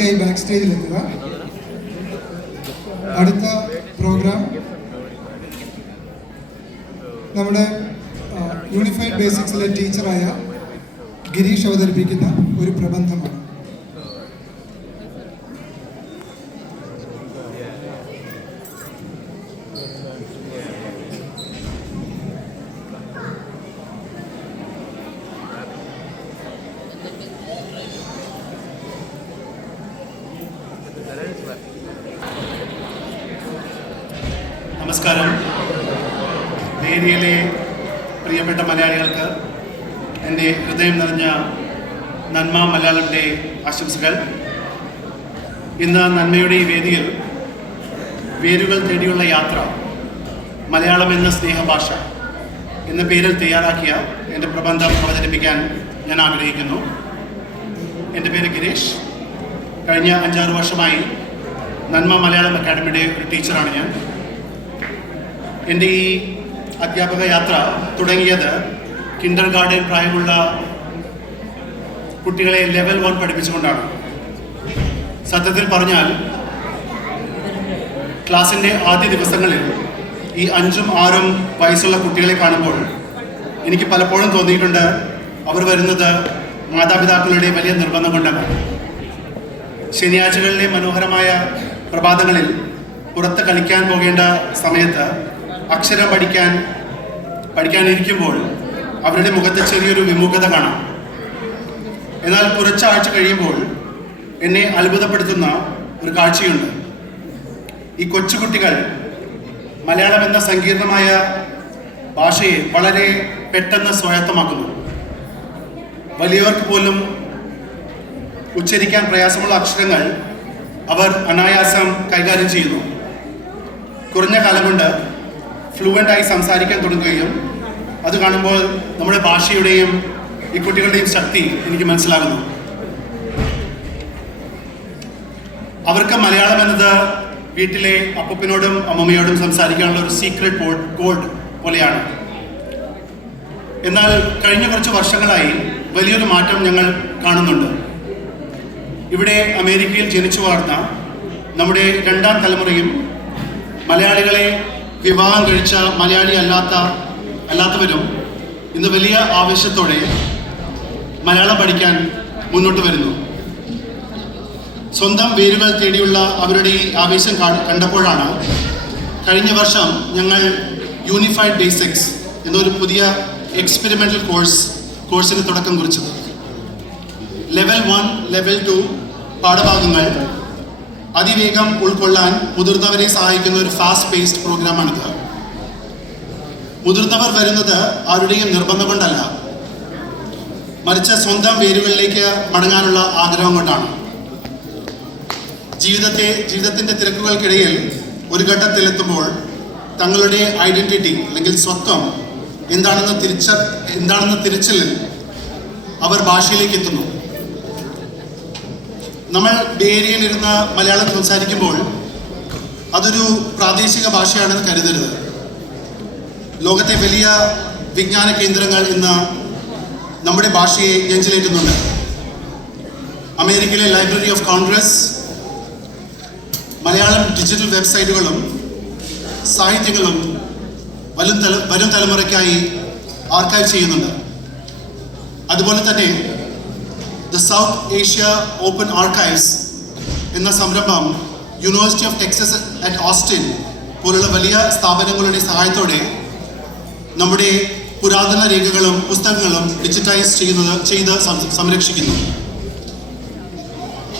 റെഡിയായി ബാക്ക് സ്റ്റേജിലെത്തുക. അടുത്ത പ്രോഗ്രാം നമ്മുടെ യൂണിഫൈഡ് ബേസിക്സിലെ ടീച്ചറായ ഗിരീഷ് അവതരിപ്പിക്കുന്ന ഒരു പ്രബന്ധമാണ്. നമസ്കാരം. വേദിയിലെ പ്രിയപ്പെട്ട മലയാളികൾക്ക് എൻ്റെ ഹൃദയം നിറഞ്ഞ നന്മ മലയാളം ഡേ ആശംസകൾ. ഇന്ന് നന്മയുടെ ഈ വേദിയിൽ വേരുകൾ തേടിയുള്ള യാത്ര, മലയാളം എന്ന സ്നേഹഭാഷ എന്ന പേരിൽ തയ്യാറാക്കിയ എൻ്റെ പ്രബന്ധം അവതരിപ്പിക്കാൻ ഞാൻ ആഗ്രഹിക്കുന്നു. എൻ്റെ പേര് ഗിരീഷ്. കഴിഞ്ഞ 5-6 വർഷമായി നന്മ മലയാളം അക്കാഡമിയുടെ ഒരു ടീച്ചറാണ് ഞാൻ. എൻ്റെ ഈ അധ്യാപക യാത്ര തുടങ്ങിയത് കിൻഡർ ഗാർഡൻ പ്രായമുള്ള കുട്ടികളെ ലെവൽ 1 പഠിപ്പിച്ചുകൊണ്ടാണ്. സത്യത്തിൽ പറഞ്ഞാൽ ക്ലാസ്സിൻ്റെ ആദ്യ ദിവസങ്ങളിൽ ഈ 5ഉം 6ഉം വയസ്സുള്ള കുട്ടികളെ കാണുമ്പോൾ എനിക്ക് പലപ്പോഴും തോന്നിയിട്ടുണ്ട് അവർ വരുന്നത് മാതാപിതാക്കളുടെ വലിയ നിർബന്ധം കൊണ്ടാണ്. ശനിയാഴ്ചകളിലെ മനോഹരമായ പ്രഭാതങ്ങളിൽ പുറത്ത് കളിക്കാൻ പോകേണ്ട സമയത്ത് അക്ഷരം പഠിക്കാനിരിക്കുമ്പോൾ അവരുടെ മുഖത്ത് ചെറിയൊരു വിമുഖത കാണാം. എന്നാൽ കുറച്ചാഴ്ച കഴിയുമ്പോൾ എന്നെ അത്ഭുതപ്പെടുത്തുന്ന ഒരു കാഴ്ചയുണ്ട്. ഈ കൊച്ചുകുട്ടികൾ മലയാളം എന്ന സങ്കീർണമായ ഭാഷയെ വളരെ പെട്ടെന്ന് സ്വായത്തമാക്കുന്നു. വലിയവർക്ക് പോലും ഉച്ചരിക്കാൻ പ്രയാസമുള്ള അക്ഷരങ്ങൾ അവർ അനായാസം കൈകാര്യം ചെയ്യുന്നു. കുറഞ്ഞ കാലം കൊണ്ട് ഫ്ലുവൻ്റായി സംസാരിക്കാൻ തുടങ്ങുകയും അത് കാണുമ്പോൾ നമ്മുടെ ഭാഷയുടെയും ഈ കുട്ടികളുടെയും ശക്തി എനിക്ക് മനസ്സിലാകുന്നു. അവർക്ക് മലയാളം എന്നത് വീട്ടിലെ അപ്പൂപ്പനോടും അമ്മമ്മയോടും സംസാരിക്കാനുള്ള ഒരു സീക്രട്ട് കോഡ് പോലെയാണ്. എന്നാൽ കഴിഞ്ഞ കുറച്ച് വർഷങ്ങളായി വലിയൊരു മാറ്റം ഞങ്ങൾ കാണുന്നുണ്ട്. ഇവിടെ അമേരിക്കയിൽ ജനിച്ചു വളർന്ന നമ്മുടെ 2ാം തലമുറയും മലയാളികളെ വിവാഹം കഴിച്ച മലയാളി അല്ലാത്തവരും ഇന്ന് വലിയ ആവേശത്തോടെ മലയാളം പഠിക്കാൻ മുന്നോട്ട് വരുന്നു. സ്വന്തം വേരുകൾ തേടിയുള്ള അവരുടെ ഈ ആവേശം കണ്ടപ്പോഴാണ് കഴിഞ്ഞ വർഷം ഞങ്ങൾ യൂണിഫൈഡ് ബേസിക്സ് എന്നൊരു പുതിയ എക്സ്പെരിമെൻ്റൽ കോഴ്സിന് തുടക്കം കുറിച്ചത്. ലെവൽ 1, ലെവൽ 2 പാഠഭാഗങ്ങൾ അതിവേഗം ഉൾക്കൊള്ളാൻ മുതിർന്നവരെ സഹായിക്കുന്ന ഒരു ഫാസ്റ്റ് പേസ്ഡ് പ്രോഗ്രാമാണിത്. മുതിർന്നവർ വരുന്നത് ആരുടെയും നിർബന്ധം കൊണ്ടല്ല, മറിച്ച് സ്വന്തം വേരുകളിലേക്ക് മടങ്ങാനുള്ള ആഗ്രഹം കൊണ്ടാണ്. ജീവിതത്തിൻ്റെ തിരക്കുകൾക്കിടയിൽ ഒരു ഘട്ടത്തിലെത്തുമ്പോൾ തങ്ങളുടെ ഐഡൻറ്റിറ്റി അല്ലെങ്കിൽ സ്വത്വം എന്താണെന്ന് തിരിച്ചലിൽ അവർ ഭാഷയിലേക്ക് എത്തുന്നു. നമ്മൾ ബേരിയയിലിരുന്ന് മലയാളം സംസാരിക്കുമ്പോൾ അതൊരു പ്രാദേശിക ഭാഷയാണെന്ന് കരുതരുത്. ലോകത്തെ വലിയ വിജ്ഞാന കേന്ദ്രങ്ങൾ ഇന്ന് നമ്മുടെ ഭാഷയെ നെഞ്ചിലേറ്റുന്നുണ്ട്. അമേരിക്കയിലെ library of Congress Malayalam digital വെബ്സൈറ്റുകളും സാഹിത്യങ്ങളും വരും തലമുറയ്ക്കായി ആർക്കൈവ് ചെയ്യുന്നുണ്ട്. അതുപോലെ തന്നെ the South Asia Open Archives എന്ന സംരംഭം University of Texas at Austin പോലുള്ള വലിയ സ്ഥാപനങ്ങളുടെ സഹായത്തോടെ നമ്മുടെ പുരാതന രേഖകളും പുസ്തകങ്ങളും ഡിജിറ്റൈസ് ചെയ്ത് സംരക്ഷിക്കുന്നു.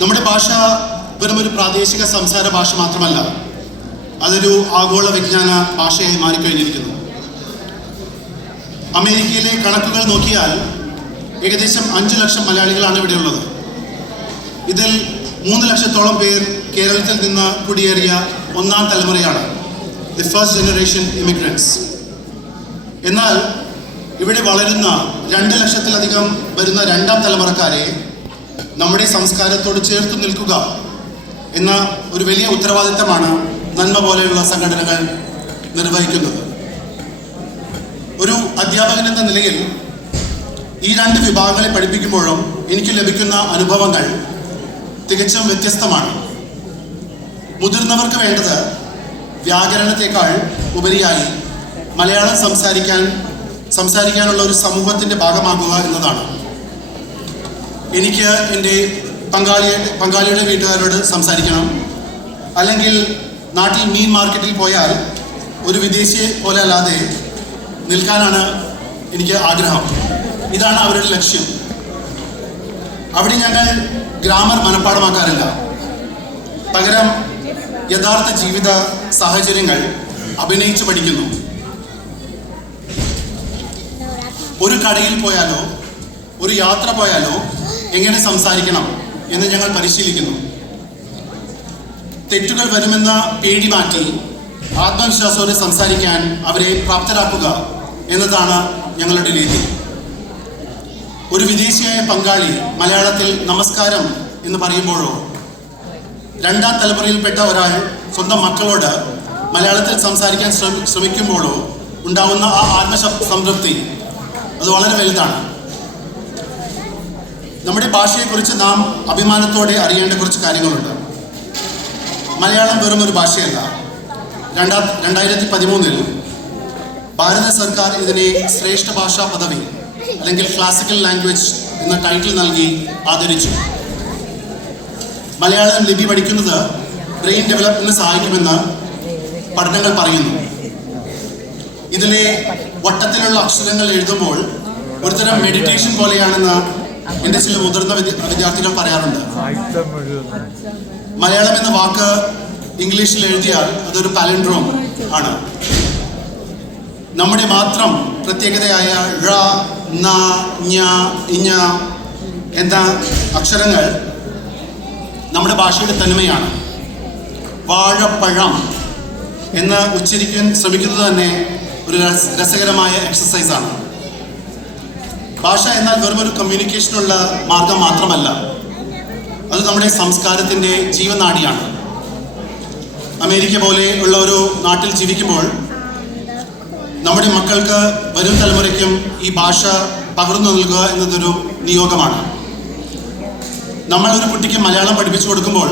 നമ്മുടെ ഭാഷ വെറും ഒരു പ്രാദേശിക സംസാര ഭാഷ മാത്രമല്ല, അതൊരു ആഗോള വിജ്ഞാന ഭാഷയായി മാറിക്കഴിഞ്ഞിരിക്കുന്നു. അമേരിക്കയിലെ കണക്കുകൾ നോക്കിയാൽ ഏകദേശം 5 ലക്ഷം മലയാളികളാണ് ഇവിടെയുള്ളത്. ഇതിൽ 3 ലക്ഷത്തോളം പേർ കേരളത്തിൽ നിന്ന് കുടിയേറിയ 1ാം തലമുറയാണ്, ദി ഫസ്റ്റ് ജനറേഷൻ ഇമിഗ്രൻസ്. എന്നാൽ ഇവിടെ വളരുന്ന 2 ലക്ഷത്തിലധികം വരുന്ന 2ാം തലമുറക്കാരെ നമ്മുടെ സംസ്കാരത്തോട് ചേർത്ത് നിൽക്കുക എന്ന ഒരു വലിയ ഉത്തരവാദിത്തമാണ് നന്മ പോലെയുള്ള സംഘടനകൾ നിർവഹിക്കുന്നത്. ഒരു അധ്യാപകൻ എന്ന നിലയിൽ ഈ 2 വിഭാഗങ്ങളെ പഠിപ്പിക്കുമ്പോഴും എനിക്ക് ലഭിക്കുന്ന അനുഭവങ്ങൾ തികച്ചും വ്യത്യസ്തമാണ്. മുതിർന്നവർക്ക് വേണ്ടത് വ്യാകരണത്തെക്കാൾ ഉപരിയായി മലയാളം സംസാരിക്കാനുള്ള ഒരു സമൂഹത്തിൻ്റെ ഭാഗമാകുക എന്നതാണ്. എനിക്ക് എൻ്റെ പങ്കാളിയുടെ വീട്ടുകാരോട് സംസാരിക്കണം, അല്ലെങ്കിൽ നാട്ടിൽ മീൻ മാർക്കറ്റിൽ പോയാൽ ഒരു വിദേശിയെ പോലെ അല്ലാതെ നിൽക്കാനാണ് എനിക്ക് ആഗ്രഹം. ഇതാണ് അവരുടെ ലക്ഷ്യം. അവിടെ ഞങ്ങൾ ഗ്രാമർ മനഃപ്പാടമാക്കാറില്ല. പകരം യഥാർത്ഥ ജീവിത സാഹചര്യങ്ങൾ അഭിനയിച്ച് പഠിക്കുന്നു. ഒരു കടയിൽ പോയാലോ ഒരു യാത്ര പോയാലോ എങ്ങനെ സംസാരിക്കണം എന്ന് ഞങ്ങൾ പരിശീലിക്കുന്നു. തെറ്റുകൾ വരുമെന്ന പേടി മാറ്റി ആത്മവിശ്വാസത്തോടെ സംസാരിക്കാൻ അവരെ പ്രാപ്തരാക്കുക എന്നതാണ് ഞങ്ങളുടെ രീതി. ഒരു വിദേശിയായ പങ്കാളി മലയാളത്തിൽ നമസ്കാരം എന്ന് പറയുമ്പോഴോ രണ്ടാം തലമുറയിൽപ്പെട്ട ഒരാൾ സ്വന്തം മക്കളോട് മലയാളത്തിൽ സംസാരിക്കാൻ ശ്രമിക്കുമ്പോഴോ ഉണ്ടാവുന്ന ആ ആത്മസംതൃപ്തി അത് വളരെ വലുതാണ്. നമ്മുടെ ഭാഷയെക്കുറിച്ച് നാം അഭിമാനത്തോടെ അറിയേണ്ട കുറച്ച് കാര്യങ്ങളുണ്ട്. മലയാളം വെറും ഒരു ഭാഷയല്ല. 2013 ഭാരത സർക്കാർ ഇതിനെ ശ്രേഷ്ഠ ഭാഷാ പദവി അല്ലെങ്കിൽ ക്ലാസിക്കൽ ലാംഗ്വേജ് എന്ന ടൈറ്റിൽ നൽകി ആദരിച്ചു. മലയാളം ലിപി പഠിക്കുന്നത് ബ്രെയിൻ ഡെവലപ്മെന്റിന് സഹായിക്കുമെന്ന് പഠനങ്ങൾ പറയുന്നു. ഇതിലെ വട്ടത്തിലുള്ള അക്ഷരങ്ങൾ എഴുതുമ്പോൾ ഒരുതരം മെഡിറ്റേഷൻ പോലെയാണെന്ന് എൻ്റെ ചില മുതിർന്ന വിദ്യാർത്ഥികൾ പറയാറുണ്ട്. മലയാളം എന്ന വാക്ക് ഇംഗ്ലീഷിൽ എഴുതിയാൽ അതൊരു പാലൻഡ്രോം ആണ്. നമ്മുടെ മാത്രം പ്രത്യേകതയായ ഴ, ന, ഞ, ഇഞ്ഞ എന്ന അക്ഷരങ്ങൾ നമ്മുടെ ഭാഷയുടെ തനിമയാണ്. വാഴപ്പഴം എന്ന് ഉച്ചരിക്കാൻ ശ്രമിക്കുന്നത് തന്നെ ഒരു രസകരമായ എക്സസൈസാണ്. ഭാഷ എന്നാൽ വെറുമൊരു കമ്മ്യൂണിക്കേഷനുള്ള മാർഗം മാത്രമല്ല, അത് നമ്മുടെ സംസ്കാരത്തിൻ്റെ ജീവനാഡിയാണ്. അമേരിക്ക പോലെ ഉള്ള ഒരു നാട്ടിൽ ജീവിക്കുമ്പോൾ നമ്മുടെ മക്കൾക്ക് വരും തലമുറയ്ക്കും ഈ ഭാഷ പകർന്നു നൽകുക എന്നതൊരു നിയോഗമാണ്. നമ്മളൊരു കുട്ടിക്ക് മലയാളം പഠിപ്പിച്ചു കൊടുക്കുമ്പോൾ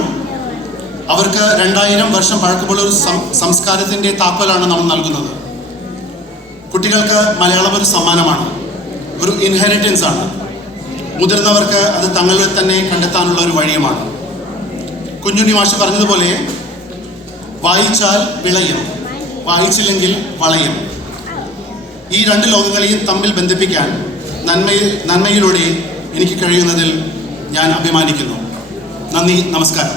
അവർക്ക് 2000 വർഷം പഴക്കമുള്ള ഒരു സംസ്കാരത്തിൻ്റെ താക്കോലാണ് നമ്മൾ നൽകുന്നത്. കുട്ടികൾക്ക് മലയാളം ഒരു സമ്മാനമാണ്, ഒരു ഇൻഹെറിറ്റൻസ് ആണ്. മുതിർന്നവർക്ക് അത് തങ്ങളിൽ തന്നെ കണ്ടെത്താനുള്ള ഒരു വഴിയുമാണ്. കുഞ്ഞുണ്ണി മാഷ് പറഞ്ഞതുപോലെ വായിച്ചാൽ വിളയും, വായിച്ചില്ലെങ്കിൽ വളയും. ഈ രണ്ട് ലോകങ്ങളെയും തമ്മിൽ ബന്ധിപ്പിക്കാൻ നന്മയിലൂടെ എനിക്ക് കഴിയുന്നതിൽ ഞാൻ അഭിമാനിക്കുന്നു. നന്ദി, നമസ്കാരം.